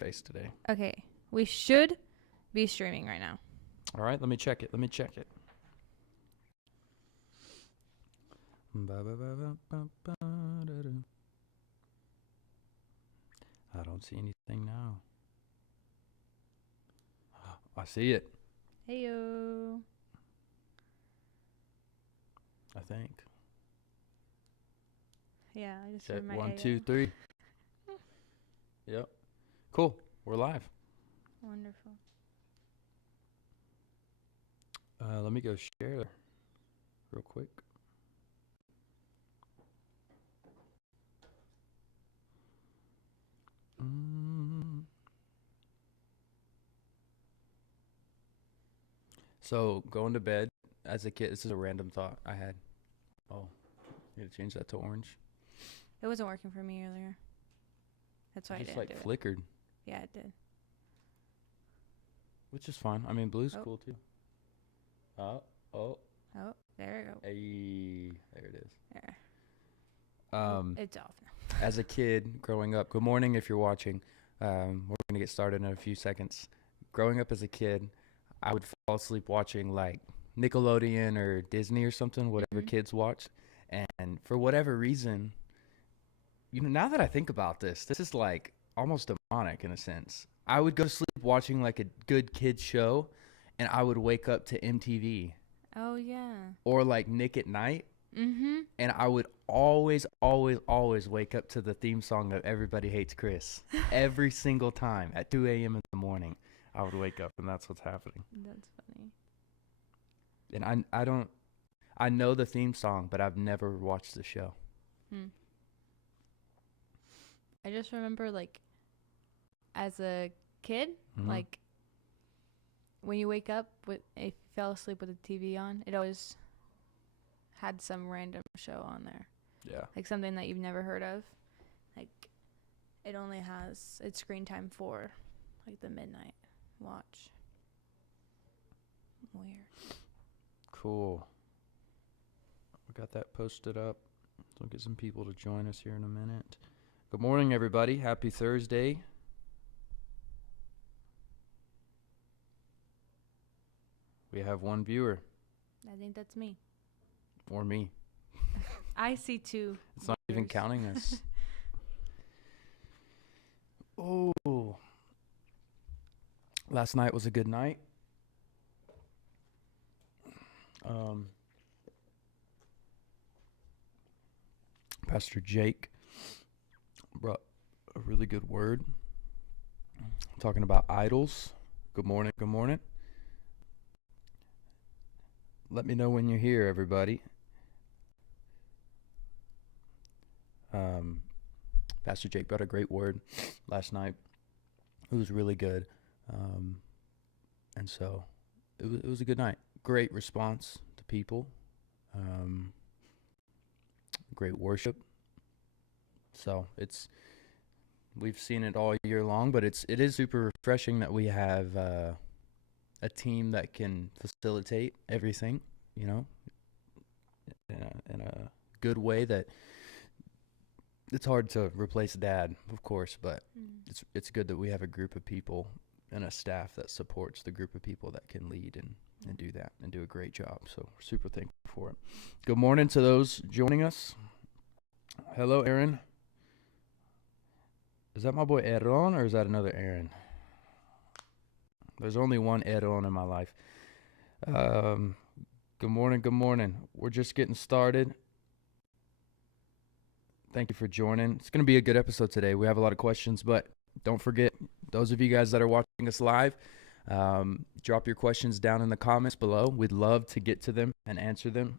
face today. Okay. We should be streaming right now. All right, let me check it. I don't see anything now. I see it. Heyo. I think. Yeah, I just Check heard my 1, heyo. 2, 3. Yep. Cool. We're live. Wonderful. Let me go share real quick. So going to bed as a kid, this is a random thought I had. Oh, you gotta change that to orange. It wasn't working for me earlier. That's why I It didn't just do it. flickered, Yeah, it did. which is fine. I mean, blue's Oh. cool too. Oh, Oh, there we go. hey, there it is. There. It's It's off now. As a kid growing up, good morning if you're watching. We're gonna get started in a few seconds. Growing up as a kid, I would fall asleep watching like Nickelodeon or Disney or something, whatever Mhm. kids watch. And for whatever reason, now that I think about this is like almost demonic in a sense. I would go to sleep watching like a good kids show, and I would wake up to MTV Oh, yeah. or like Nick at Night, Mm-hmm. and I would always wake up to the theme song of Everybody Hates Chris. Every single time at 2 a.m. in the morning, I would wake up, and that's what's happening. That's funny. And I know the theme song, but I've never watched the show. I just remember, like, as a kid, Mhm. like, when you wake up, if you fell asleep with the TV on, it always had some random show on there. Yeah. Like, something that you've never heard of. Like, it only has its screen time for, like, the midnight watch. Weird. Cool. We got that posted up. So we'll get some people to join us here in a minute. Good morning, everybody. Happy Thursday. We have one viewer, I think that's me. or me. I see two. It's not even viewers. counting us. Oh. Last night was a good night. Pastor Jake brought a really good word talking about idols. Good morning. Let me know when you're here, everybody. Pastor Jake brought a great word last night. It was really good. And so it was a good night. Great response to people. Great worship. So we've seen it all year long, but it is super refreshing that we have a team that can facilitate everything, in a good way. That it's hard to replace Dad, of course, but it's good that we have a group of people and a staff that supports the group of people that can lead and do that and do a great job. So we're super thankful for it. Good morning to those joining us. Hello, Aaron. Is that my boy Aaron, or is that another Aaron? There's only one Aaron in my life. Good morning. We're just getting started. Thank you for joining. It's going to be a good episode today. We have a lot of questions, but don't forget, those of you guys that are watching us live, drop your questions down in the comments below. We'd love to get to them and answer them.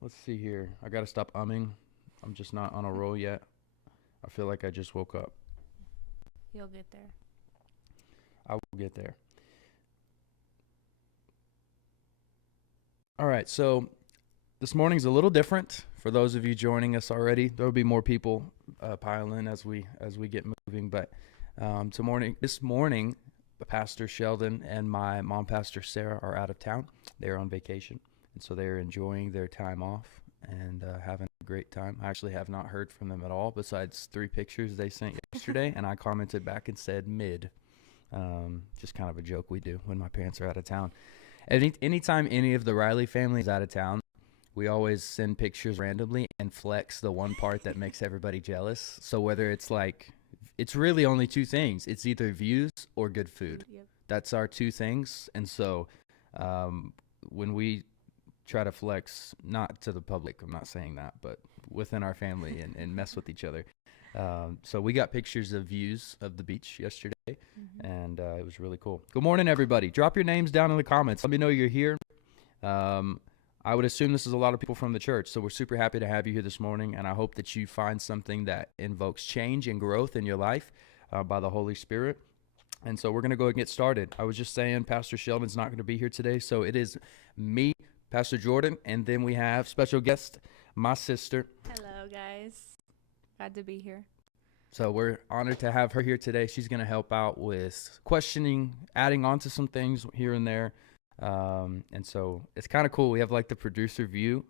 Let's see here. I got to stop umming. I'm just not on a roll yet. I feel like I just woke up. You'll get there. I will get there. All right, so this morning's a little different. For those of you joining us already, there will be more people pile in as we get moving. But this morning, Pastor Sheldon and my mom, Pastor Sarah, are out of town. They're on vacation, and so they're enjoying their time off and having a great time. I actually have not heard from them at all, besides 3 pictures they sent yesterday, and I commented back and said mid. Just kind of a joke we do when my parents are out of town. Anytime any of the Riley family is out of town, we always send pictures randomly and flex the one part that makes everybody jealous. So whether it's like, it's really only two things. It's either views or good food. Yep. That's our two things. And so when we try to flex, not to the public, I'm not saying that, but within our family and mess with each other. So we got pictures of views of the beach yesterday, and it was really cool. Good morning, everybody. Drop your names down in the comments. Let me know you're here. I would assume this is a lot of people from the church, so we're super happy to have you here this morning, and I hope that you find something that invokes change and growth in your life by the Holy Spirit. And so we're going to go and get started. I was just saying Pastor Sheldon's not going to be here today, so it is me, Pastor Jordan, and then we have special guest, my sister. Hello, guys. Glad to be here. So we're honored to have her here today. She's going to help out with questioning, adding on to some things here and there. And so it's kind of cool. We have like the producer view,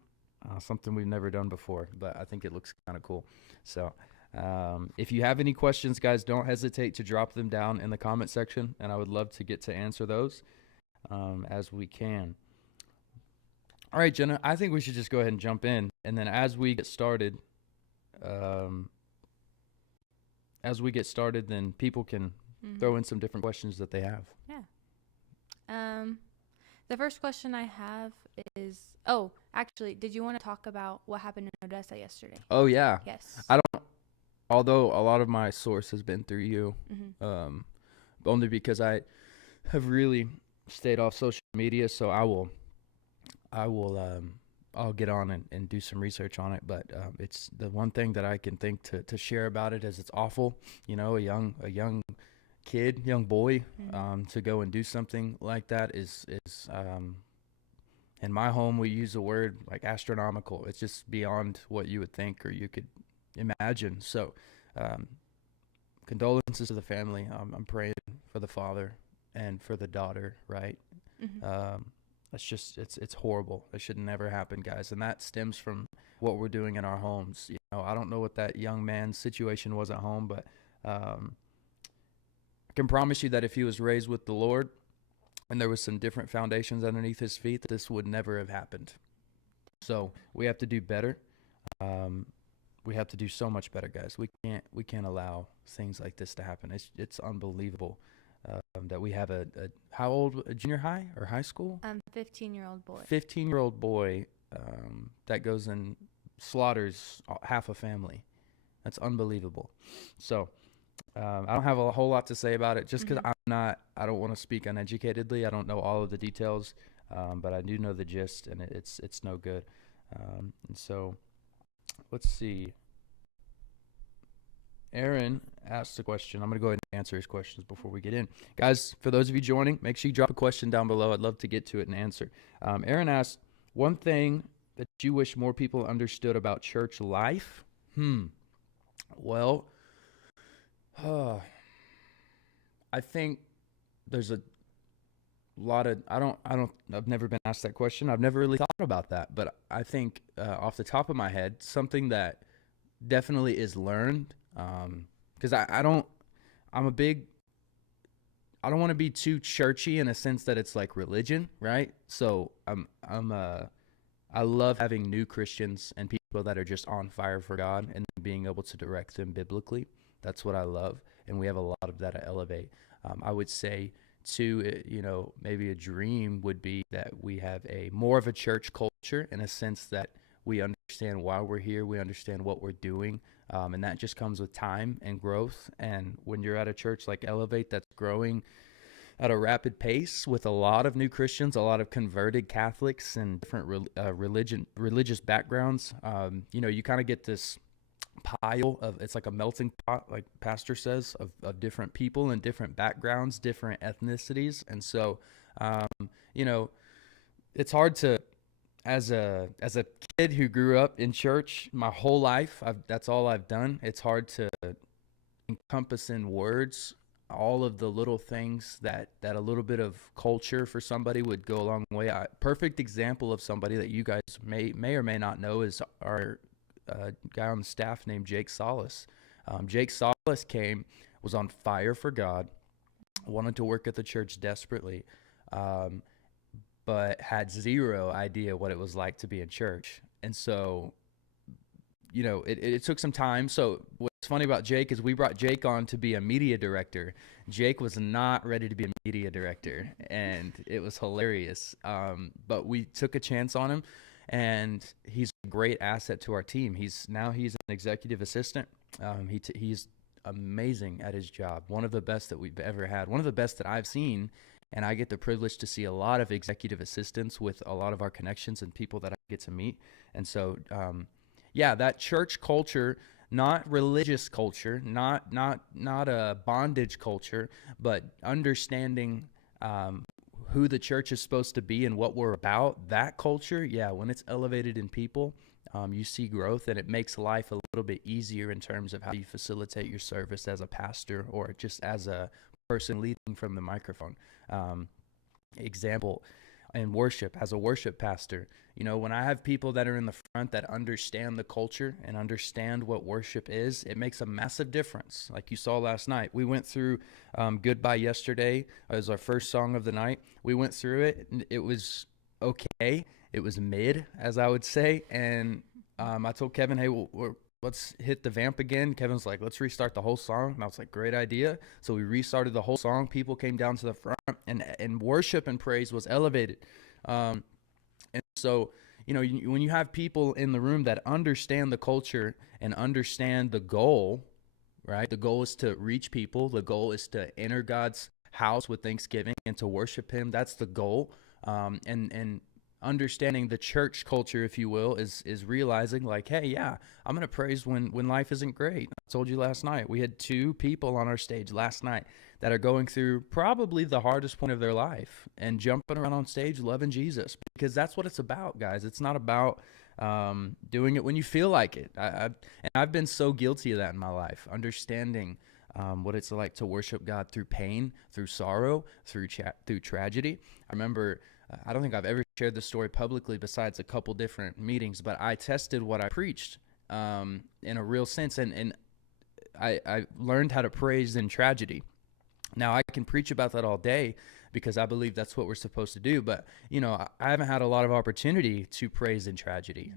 something we've never done before, but I think it looks kind of cool. So if you have any questions, guys, don't hesitate to drop them down in the comment section, and I would love to get to answer those as we can. All right, Jenna, I think we should just go ahead and jump in. And then as we get started, then people can throw in some different questions that they have. Yeah. The first question I have is, actually, did you want to talk about what happened in Odessa yesterday? Oh, yeah. Yes. Although a lot of my source has been through you, only because I have really stayed off social media, so I'll get on and do some research on it. But it's the one thing that I can think to share about it is it's awful. You know, a young kid, young boy, to go and do something like that is in my home we use the word like astronomical. It's just beyond what you would think or you could imagine. So condolences to the family. I'm praying for the father and for the daughter, right? It's horrible. It should never happen, guys. And that stems from what we're doing in our homes. You know, I don't know what that young man's situation was at home, but I can promise you that if he was raised with the Lord and there was some different foundations underneath his feet, that this would never have happened. So we have to do better. We have to do so much better, guys. We can't allow things like this to happen. It's unbelievable. That we have a how old, a junior high or high school? 15-year-old boy. 15-year-old boy that goes and slaughters half a family. That's unbelievable. So I don't have a whole lot to say about it just because I don't want to speak uneducatedly. I don't know all of the details, but I do know the gist, and it's no good. And so let's see. Aaron asked a question. I'm going to go ahead and answer his questions before we get in. Guys, for those of you joining, make sure you drop a question down below. I'd love to get to it and answer. Aaron asked, one thing that you wish more people understood about church life? Well, I think there's a lot of, I've never been asked that question. I've never really thought about that. But I think off the top of my head, something that definitely is learned, because I don't want to be too churchy in a sense that it's like religion, right? So I love having new Christians and people that are just on fire for God and being able to direct them biblically. That's what I love, and we have a lot of that at Elevate. I would say too, maybe a dream would be that we have more of a church culture in a sense that we understand why we're here, we understand what we're doing, and that just comes with time and growth. And when you're at a church like Elevate that's growing at a rapid pace with a lot of new Christians, a lot of converted Catholics and different religious backgrounds, you kind of get this pile of, it's like a melting pot, like Pastor says, of different people and different backgrounds, different ethnicities. And so, it's hard to, as a kid who grew up in church my whole life, that's all I've done. It's hard to encompass in words all of the little things that a little bit of culture for somebody would go a long way. Perfect example of somebody that you guys may or may not know is our guy on the staff named Jake Solis. Jake Salas was on fire for God, wanted to work at the church desperately, but had zero idea what it was like to be in church. And so, it took some time. So what's funny about Jake is we brought Jake on to be a media director. Jake was not ready to be a media director, and it was hilarious. But we took a chance on him, and he's a great asset to our team. He's an executive assistant. He's amazing at his job. One of the best that we've ever had. One of the best that I've seen. And I get the privilege to see a lot of executive assistants with a lot of our connections and people that I get to meet. And so, that church culture, not religious culture, not a bondage culture, but understanding who the church is supposed to be and what we're about, that culture, when it's elevated in people, you see growth, and it makes life a little bit easier in terms of how you facilitate your service as a pastor or just as a person leading from the microphone. Example in worship, as a worship pastor, when I have people that are in the front that understand the culture and understand what worship is, it makes a massive difference. Like you saw last night, we went through Goodbye Yesterday as our first song of the night. We went through it, and it was okay. It was mid, as I would say. And I told Kevin, hey, let's hit the vamp again. Kevin's like, let's restart the whole song. And I was like, great idea. So we restarted the whole song. People came down to the front, and worship and praise was elevated. And so, when you have people in the room that understand the culture and understand the goal, right? The goal is to reach people. The goal is to enter God's house with thanksgiving and to worship him. That's the goal. And understanding the church culture, if you will, is realizing like, hey, I'm going to praise when life isn't great. I told you last night, we had 2 people on our stage last night that are going through probably the hardest point of their life and jumping around on stage loving Jesus, because that's what it's about, guys. It's not about doing it when you feel like it. I've been so guilty of that in my life, understanding what it's like to worship God through pain, through sorrow, through tragedy. I remember, I don't think I've ever shared this story publicly besides a couple different meetings, but I tested what I preached in a real sense, and I learned how to praise in tragedy. Now, I can preach about that all day because I believe that's what we're supposed to do, but, I haven't had a lot of opportunity to praise in tragedy.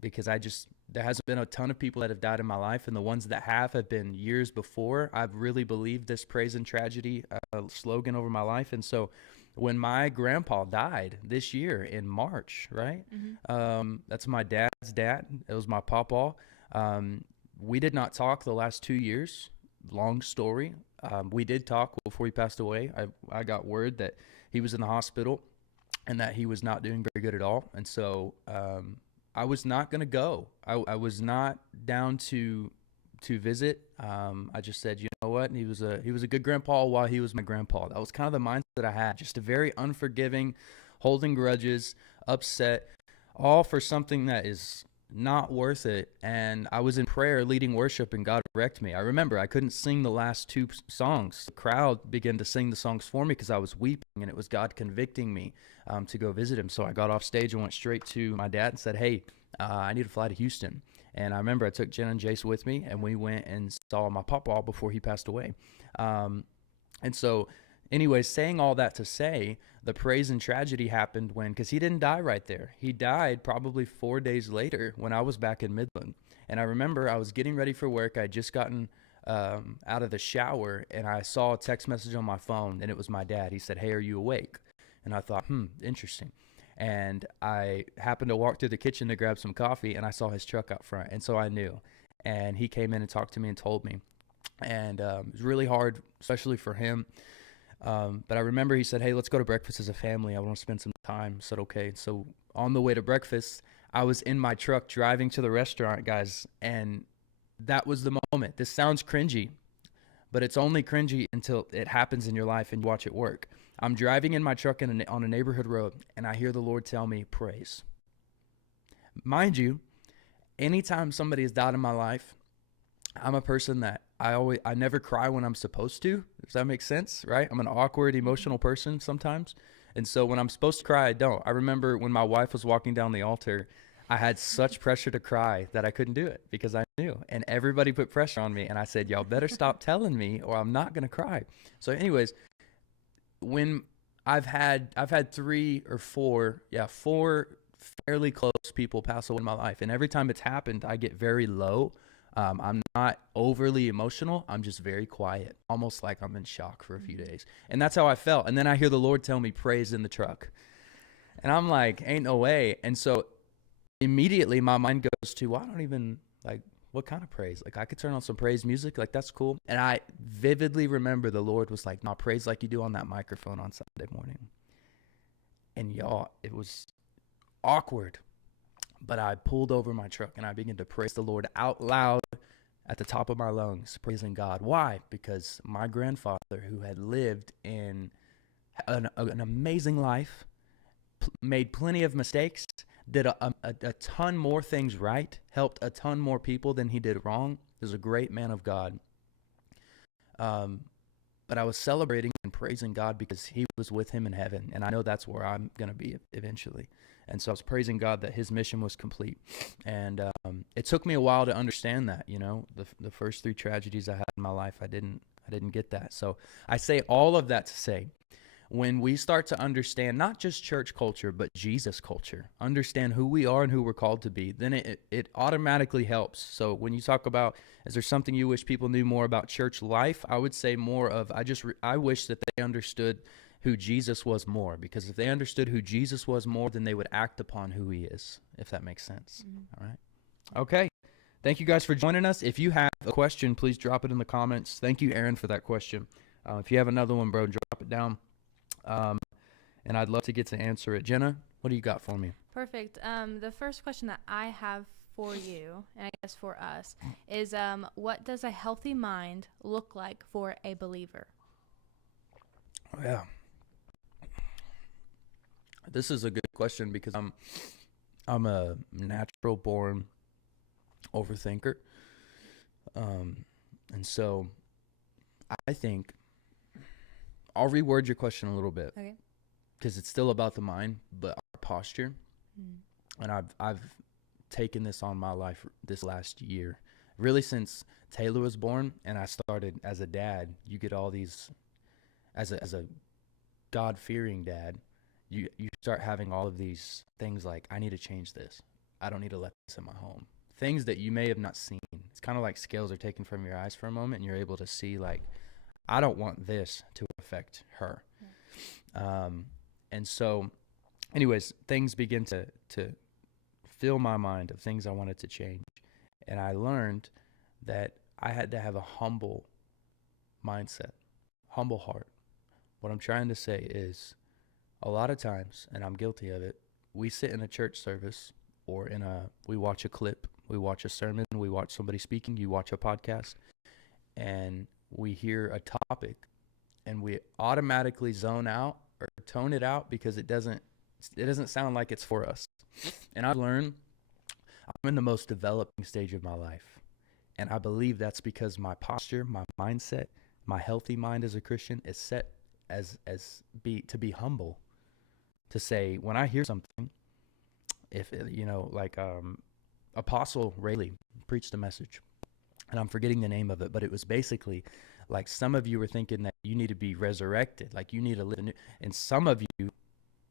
Because there hasn't been a ton of people that have died in my life, and the ones that have been years before. I've really believed this praise and tragedy slogan over my life. And so when my grandpa died this year in March, right? Mm-hmm. That's my dad's dad. It was my pawpaw. We did not talk the last 2 years. Long story. We did talk before he passed away. I got word that he was in the hospital and that he was not doing very good at all. And so I was not going to go. I was not down to visit. I just said, you know what? And he was a good grandpa while he was my grandpa. That was kind of the mindset I had. Just a very unforgiving, holding grudges, upset, all for something that is not worth it. And I was in prayer leading worship, and God wrecked me. I remember I couldn't sing the last 2 songs. The crowd began to sing the songs for me because I was weeping, and it was God convicting me to go visit him. So I got off stage and went straight to my dad and said, hey, I need to fly to Houston. And I remember I took Jen and Jace with me, and we went and saw my pawpaw before he passed away. And so anyway, saying all that to say, the praise and tragedy happened because he didn't die right there. He died probably 4 days later when I was back in Midland. And I remember I was getting ready for work. I had just gotten out of the shower, and I saw a text message on my phone, and it was my dad. He said, hey, are you awake? And I thought, interesting. And I happened to walk through the kitchen to grab some coffee, and I saw his truck out front. And so I knew. And he came in and talked to me and told me. And it was really hard, especially for him. But I remember he said, hey, let's go to breakfast as a family. I want to spend some time. I said, okay. So on the way to breakfast, I was in my truck driving to the restaurant, guys. And that was the moment. This sounds cringy, but it's only cringy until it happens in your life and you watch it work. I'm driving in my truck on a neighborhood road, and I hear the Lord tell me, praise. Mind you, anytime somebody has died in my life, I'm a person that I never cry when I'm supposed to. Does that make sense, right? I'm an awkward, emotional person sometimes. And so when I'm supposed to cry, I don't. I remember when my wife was walking down the altar, I had such pressure to cry that I couldn't do it because I knew. And everybody put pressure on me. And I said, y'all better stop telling me or I'm not going to cry. So anyways, when I've had 4 fairly close people pass away in my life. And every time it's happened, I get very low. I'm not overly emotional. I'm just very quiet, almost like I'm in shock for a few days. And that's how I felt. And then I hear the Lord tell me, praise in the truck. And I'm like, ain't no way. And so immediately my mind goes to, well, I don't even, like, what kind of praise? Like, I could turn on some praise music. Like, that's cool. And I vividly remember the Lord was like, no, praise like you do on that microphone on Sunday morning. And y'all, it was awkward. But I pulled over my truck and I began to praise the Lord out loud at the top of my lungs, praising God. Why? Because my grandfather, who had lived in an amazing life, made plenty of mistakes, did a ton more things right, helped a ton more people than he did wrong. He was a great man of God. But I was celebrating and praising God because he was with him in heaven. And I know that's where I'm going to be eventually. And so I was praising God that his mission was complete. And it took me a while to understand that, you know, the first 3 tragedies I had in my life, I didn't get that. So I say all of that to say, when we start to understand not just church culture, but Jesus culture, understand who we are and who we're called to be, then it automatically helps. So when you talk about, is there something you wish people knew more about church life? I would say more of, I wish that they understood who Jesus was more, because if they understood who Jesus was more, then they would act upon who he is, if that makes sense. All right. Okay. Thank you guys for joining us. If you have a question, please drop it in the comments. Thank you, Aaron, for that question. If you have another one, bro, drop it down. And I'd love to get to answer it. Jenna, what do you got for me? Perfect. The first question that I have for you, and I guess for us, is what does a healthy mind look like for a believer? Oh, yeah. This is a good question because I'm a natural born overthinker. And so I think I'll reword your question a little bit. Okay. Because it's still about the mind, but our posture. And I've taken this on my life this last year, really since Taylor was born, and I started as a dad. You get all these, as a God-fearing dad, you start having all of these things like, I need to change this. I don't need to let this in my home. Things that you may have not seen. It's kind of like scales are taken from your eyes for a moment, and you're able to see, like, I don't want this to affect her. Yeah. And so, anyways, things begin to fill my mind of things I wanted to change. And I learned that I had to have a humble mindset, humble heart. What I'm trying to say is, a lot of times, and I'm guilty of it, we sit in a church service or we watch a clip, we watch a sermon, we watch somebody speaking, you watch a podcast, and we hear a topic and we automatically zone out or tone it out because it doesn't sound like it's for us. And I've learned I'm in the most developing stage of my life. And I believe that's because my posture, my mindset, my healthy mind as a Christian is set to be humble. To say, when I hear something, if, you know, like Apostle Rayleigh preached a message, and I'm forgetting the name of it, but it was basically like, some of you were thinking that you need to be resurrected, like you need to live anew. And some of you,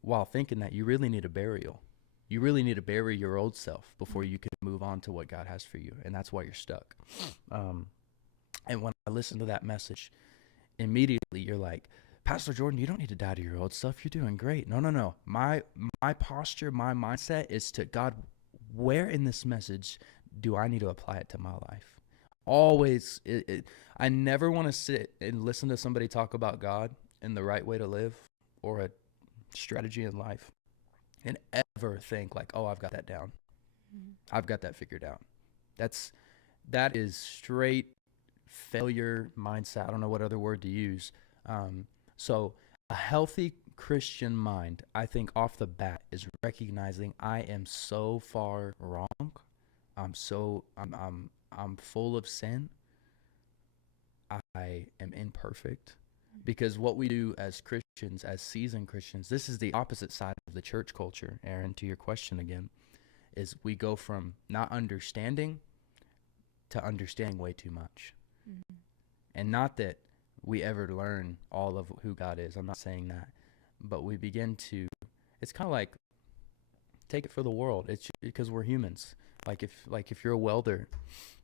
while thinking that, you really need a burial. You really need to bury your old self before you can move on to what God has for you. And that's why you're stuck. And when I listened to that message, immediately you're like, Pastor Jordan, you don't need to die to your old self. You're doing great. No. My posture, my mindset is to, God, where in this message do I need to apply it to my life? Always, I never want to sit and listen to somebody talk about God and the right way to live or a strategy in life and ever think like, oh, I've got that down. I've got that figured out. That is straight failure mindset. I don't know what other word to use. So a healthy Christian mind, I think off the bat, is recognizing I am so far wrong. I'm full of sin. I am imperfect. Because what we do as Christians, as seasoned Christians, this is the opposite side of the church culture, Aaron, to your question again, is we go from not understanding to understanding way too much. Mm-hmm. And not that we ever learn all of who God is. I'm not saying that. But we begin to, it's kind of like, take it for the world. It's because we're humans. Like if you're a welder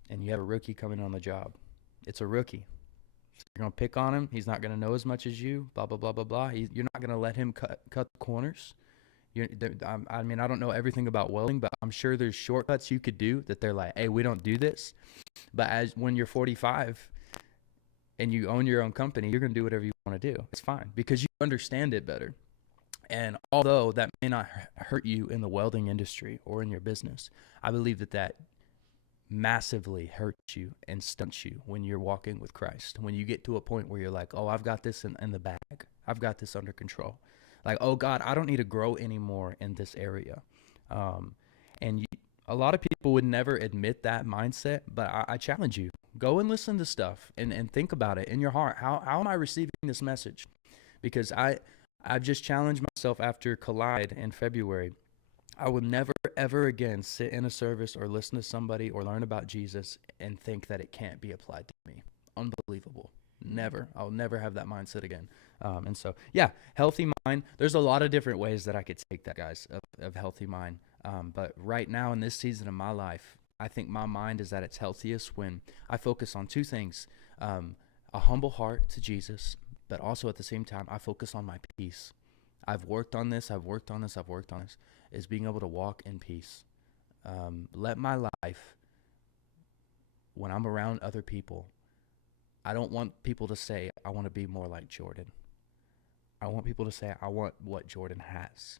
and you have a rookie coming on the job, it's a rookie. So you're going to pick on him. He's not going to know as much as you, blah, blah, blah, blah, blah. You're not going to let him cut the corners. I mean, I don't know everything about welding, but I'm sure there's shortcuts you could do that they're like, hey, we don't do this. But when you're 45 and you own your own company, you're going to do whatever you want to do. It's fine because you understand it better. And although that may not hurt you in the welding industry or in your business, I believe that massively hurts you and stunts you when you're walking with Christ. When you get to a point where you're like, oh, I've got this in the bag. I've got this under control. Like, oh, God, I don't need to grow anymore in this area. A lot of people would never admit that mindset, but I challenge you. Go and listen to stuff and think about it in your heart. How am I receiving this message? Because I've just challenged myself after Collide in February. I will never, ever again sit in a service or listen to somebody or learn about Jesus and think that it can't be applied to me. Unbelievable. Never. I'll never have that mindset again. And so, yeah, healthy mind. There's a lot of different ways that I could take that, guys, of healthy mind. But right now in this season of my life, I think my mind is at its healthiest when I focus on two things. A humble heart to Jesus, but also at the same time, I focus on my peace. I've worked on this, is being able to walk in peace. Let my life, when I'm around other people, I don't want people to say, I want to be more like Jordan. I want people to say, I want what Jordan has.